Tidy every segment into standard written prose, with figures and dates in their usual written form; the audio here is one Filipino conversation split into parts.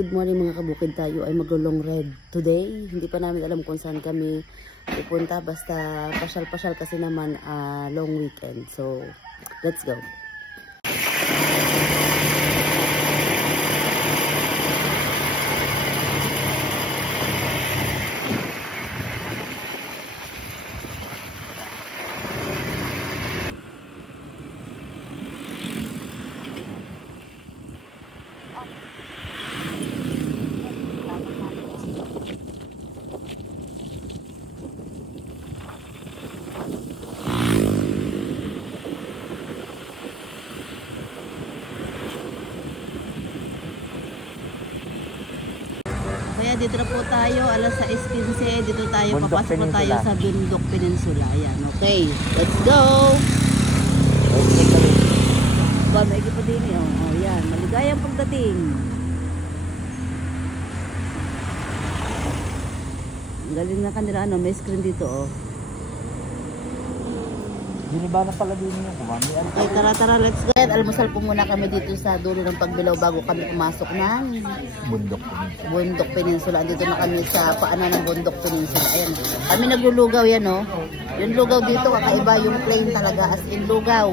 Good morning mga kabukid, tayo ay maglo-long ride today. Hindi pa namin alam kung saan kami pupunta, basta pasyal-pasyal kasi naman long weekend. So, let's go. Kaya dito na po tayo, alas 6:15, dito tayo, papasok po tayo sa Bundok Peninsula. Ayan, okay, let's go! Ba, may pa din yun. Oh, yan, maligayang pagdating. Ang galing na kanila, ano, may screen dito, oh. Biniba na pala din yung kumami. Okay, tara, let's go. Almusal po muna kami dito sa dulo ng Pagbilao bago kami pumasok ng Bundok Peninsula. Andito na kami sa paanan ng Bundok Peninsula. Ayan, kami naglulugaw yan, oh. Yung lugaw dito, kakaiba yung plain talaga, as in lugaw.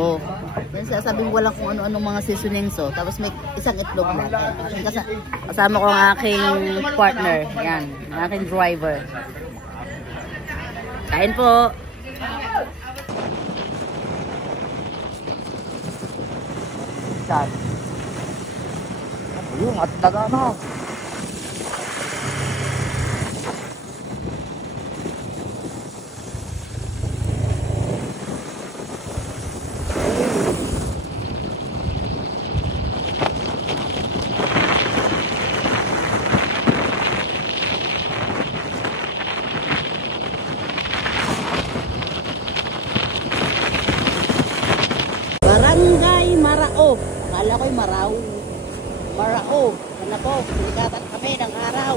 Oh, yan sasabihin ko lang kung ano-anong mga seasonings, oh. Tapos may isang itlog lang. Kasama ko ang aking partner. Yan, ang aking driver. Kain po. Yung at taga na. Barangay Marao. Akala ko'y Marao. Marao. Ano po, sinikatan kami ng araw.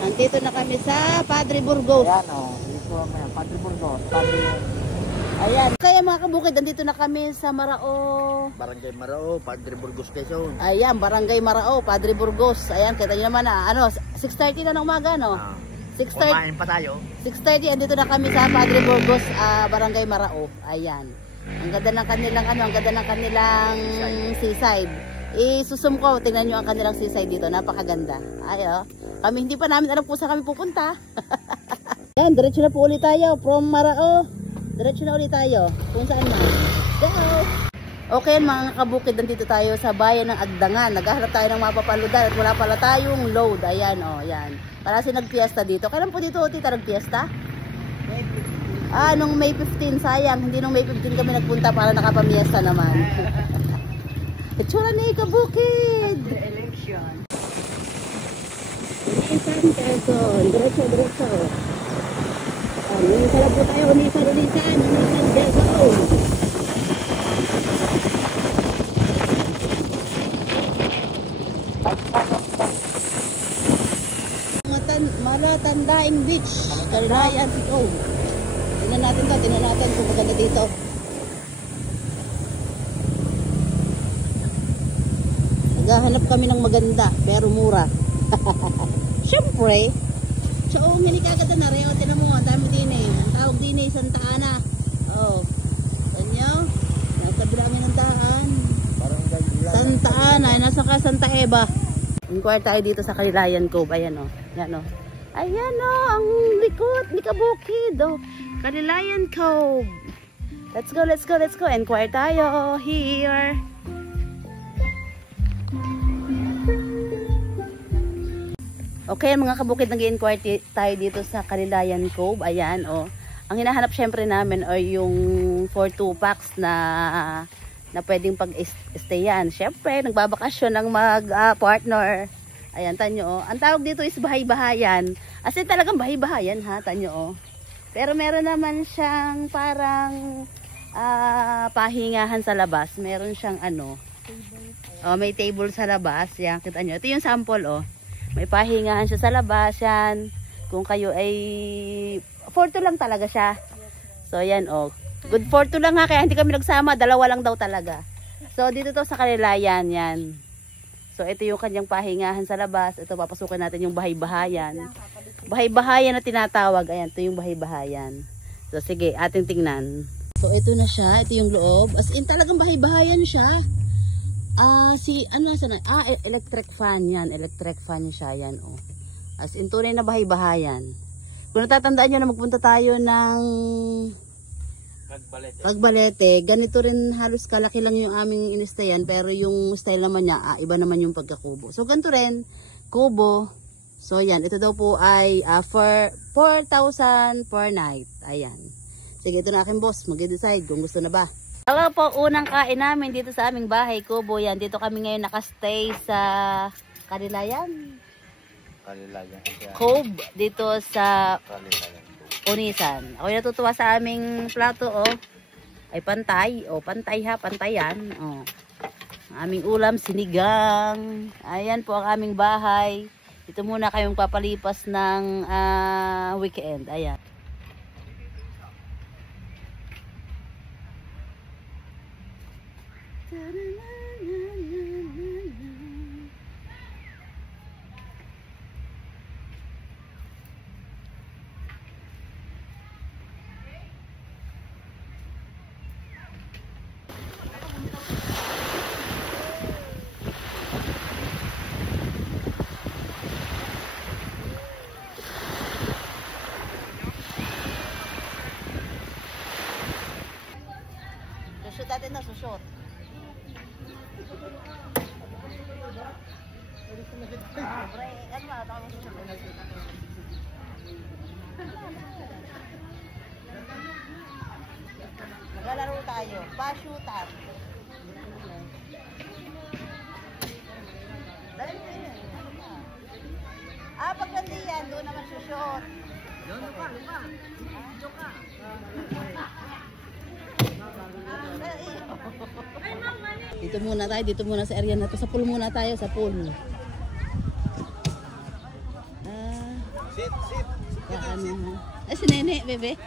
Nandito na kami sa Padre Burgos. Ayan, o. Dito may Padre Burgos. Ayan. Kaya mga kabukid, nandito na kami sa Marao. Barangay Marao, Padre Burgos Quezon. Ayan, Barangay Marao, Padre Burgos. Ayan, kita nyo naman na, ano, 6:30 na ng umaga, no? 6:30. Kumain pa tayo. 6:30, andito na kami sa Padre Burgos, Barangay Marao. Ayan. Ang ganda ng kanilang, ano, ang ganda ng kanilang seaside. Isusum ko, tingnan nyo ang kanilang seaside dito. Napakaganda. Ayo. Kami, hindi pa namin alam kung saan kami pupunta. Ayan, diretso na po ulit tayo. From Marao, diretso na ulit tayo. Kung saan na. Go! Okay mga kabukid, nandito tayo sa bayan ng Agdangan. Naghahanap tayo ng mapapaludan at wala pala tayong load. Ayan, oh, yan. Para si nagpiesta dito. Kailan po dito, tita, nagpiesta? Nung May 15, sayang. Hindi nung May 15 kami nagpunta para nakapamiesta naman. Itsura ni kabukid! Election. Ulisan, Quezon. Diretso. Ulisan lang po tayo. Ulisan, Quezon. Malatandaing Beach. Kalilayan, Cove. Tingnan natin kung maganda dito. Naghahanap kami ng maganda pero mura. Siyempre. So, hindi kagad na rin. O, tinan mo, ang dami din eh. Ang tawag din eh, Santa Ana. Oh, tanyo. Nasa bilami ng daan. Santa Ana. Nasa ka Santa Eva. Inquire tayo dito sa Kalilayan Cove. Ayan o. Yan o. Ayan o. Ang likod ni kabukid. O. Kalilayan Cove. Let's go. Inquire tayo here. Okay, mga kabukid, nag-inquire tayo dito sa Kalilayan Cove. Ayan, oh. Ang hinahanap syempre namin ay yung 4-2 packs na pwedeng pag-stayan. Syempre, nagbabakasyon ng mag-partner. Ayan, tanyo, oh. Ang tawag dito is bahay-bahayan. As in, talagang bahay-bahayan, ha, tanyo, oh. Pero meron naman siyang parang pahingahan sa labas. Meron siyang ano. Oh, may table sa labas. Yan, kita nyo. Ito yung sample, oh. May pahingahan siya sa labas, yan. Kung kayo ay 4-2 lang talaga siya. So yan, oh. Good 4-2 lang ha, kaya hindi kami nagsama, dalawa lang daw talaga. So dito to sa Kalilayan, yan. So ito yung kanyang pahingahan sa labas. Ito papasukin natin yung bahay-bahayan. Bahay-bahayan na tinatawag. Ayan, ito yung bahay-bahayan. So sige, ating tingnan. So ito na siya, ito yung loob. As in talagang bahay-bahayan siya. Electric fan yan. Electric fan siya yan, oh. As in tunay na bahay-bahayan. Kung natatandaan nyo na magpunta tayo ng Cagbalete, ganito rin halos kalaki lang yung aming inistayan, pero yung style naman niya, iba naman yung pagkakubo. So ganito rin, kubo. So yan, ito daw po ay 4,000 per night. Ayan. Sige, ito na aking boss, mag-decide kung gusto na ba. Hello po, unang kain namin dito sa aming bahay, kubo yan. Dito kami ngayon nakastay sa Kalilayan Cove, dito sa Unisan. Ako natutuwa sa aming plato, oh. Ay pantay, oh, pantay ha, pantayan, oh. Aming ulam, sinigang. Ayan po ang aming bahay. Dito muna kayong papalipas ng weekend. Ayan. Sushoot natin na, sushoot. Maglalaro tayo. Pa-shootan. Pagkandi yan, doon naman sushoot. Doon pa, lupa. Doon ka. Dito muna sa area na to. Sa pool muna tayo, sa pool. Sit. Si Nene, bebe.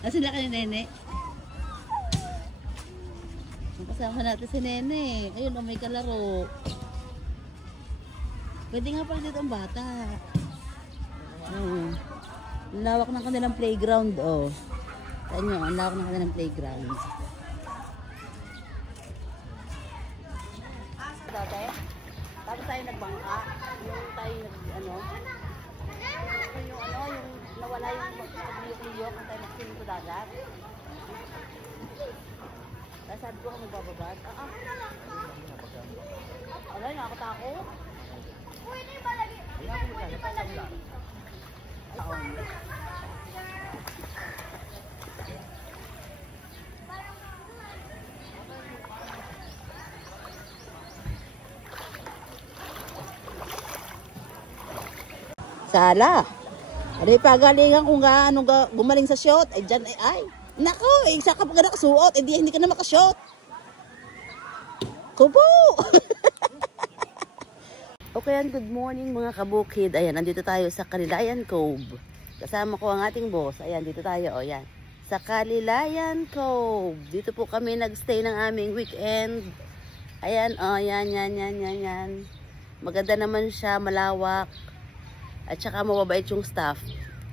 Asan na ka ni Nene? Kasama natin si Nene. Ayun, may kalaro. Pwede nga pala dito ang bata. Ang lawak ng kanilang playground, oh. Taan nyo, ang lawak ng kanilang playground. Dati, tapos tayo nagbangka. Yung tayo yung nawala yung magliyok-liyok ang tayo nagsiling sa dagat. Kaya sabi ko kung magbababad. Wala, nakakatakot. Pwede ba lagi? Sala. Ari pagalingan kung gaano gumaling sa shot. Ay diyan ay. Nako, isa ka pag nakasuot, hindi ka na makashot. Kubo. Okay, good morning mga kabukid. Ayan, nandito tayo sa Kalilayan Cove. Kasama ko ang ating boss. Ayan, dito tayo, oh, yan. Sa Kalilayan Cove. Dito po kami nagstay ng aming weekend. Ayan, oh, yan. Maganda naman siya, malawak. At saka mababait yung staff.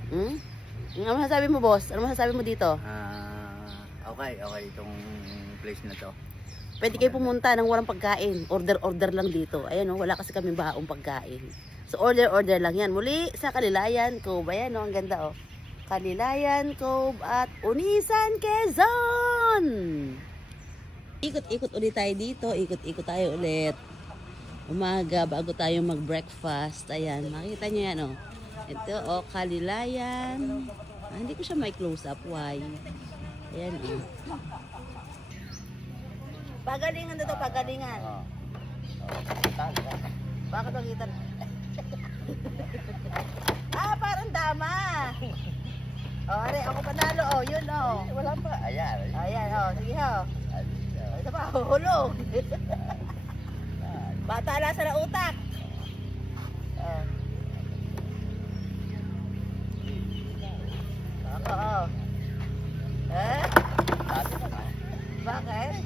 Ano masasabi mo, boss? Ano masasabi mo dito? Okay itong place na to. Pwede kayo pumunta nang walang pagkain. Order lang dito. Ayan, oh, wala kasi kami baong pagkain. So order lang yan. Muli sa Kalilayan Cove. Ayan, oh, ang ganda, oh. Kalilayan Cove at Unisan, Quezon. Ikot-ikot ulit tayo dito. Ikot-ikot tayo ulit. Umaga bago tayo mag-breakfast. Ayan, makita nyo yan, oh. Ito, oh, Kalilayan. Hindi ko siya may close up. Why? Ayan, oh. Pagalingan na to, pagalingan. Bakit makita? Parang dama. Are, ako panalo, oh, yun, oh. Wala pa. Ayan, oh, sige, oh. Ito pa, hulog. Bata lang sa utak. Oo. Bakit?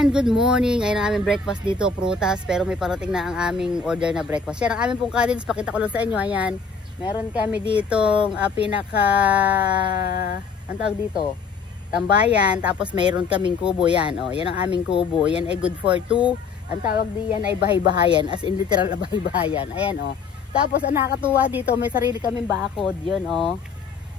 Ayan, good morning. Ayan ang aming breakfast dito, prutas. Pero may parating na ang aming order na breakfast. Yan ang aming pong candidates. Pakita ko lang sa inyo. Ayan, meron kami ditong ang tawag dito, tambayan. Tapos mayroon kaming kubo. Yan, oh, yan ang aming kubo. Yan ay good for 2. Ang tawag diyan ay bahay-bahayan. As in literal na bahay-bahayan. Ayan, oh. Tapos ang nakakatuwa dito, may sarili kaming bakod. Yun, oh.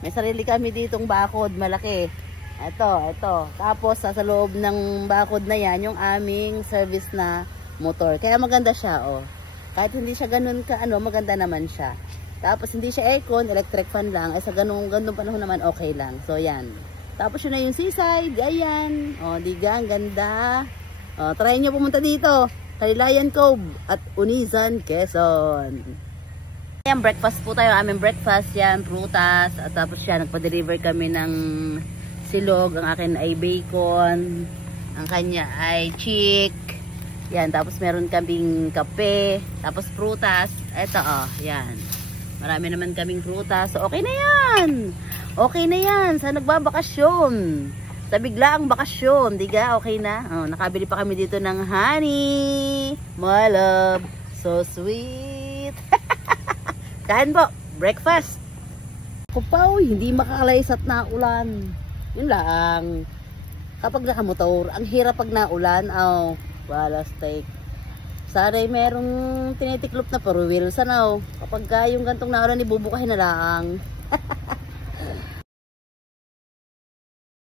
May sarili kami ditong bakod. Malaki. Ito. Tapos sa loob ng bakod na yan, yung aming service na motor. Kaya maganda siya, oh. Kahit hindi siya ganun ka, maganda naman siya. Tapos hindi siya aircon, electric fan lang. Ay sa ganung panahon naman, okay lang. So, yan. Tapos yun na yung seaside, ayan. O, diga, ang ganda. O, try nyo pumunta dito. Kalilayan Cove at Unizan, Quezon. Ayan, breakfast po tayo. Aming breakfast, yan, prutas. At tapos siya, nagpa-deliver kami ng silog, ang akin ay bacon, ang kanya ay chick, yan, tapos meron kaming kape, tapos prutas, eto yan, marami naman kaming prutas, so okay na yan, sa nagbabakasyon, sa biglaang bakasyon, diga, okay na, nakabili pa kami dito ng honey, my love, so sweet, kain po, breakfast, kupaw, hindi makakalayas at naulan. Yun lang, kapag nakamotor, ang hirap pag naulan, wala steak. Sana'y merong tinitiklop na 4 wheels, kapag yung gantong naulan, ibubukahin na lang.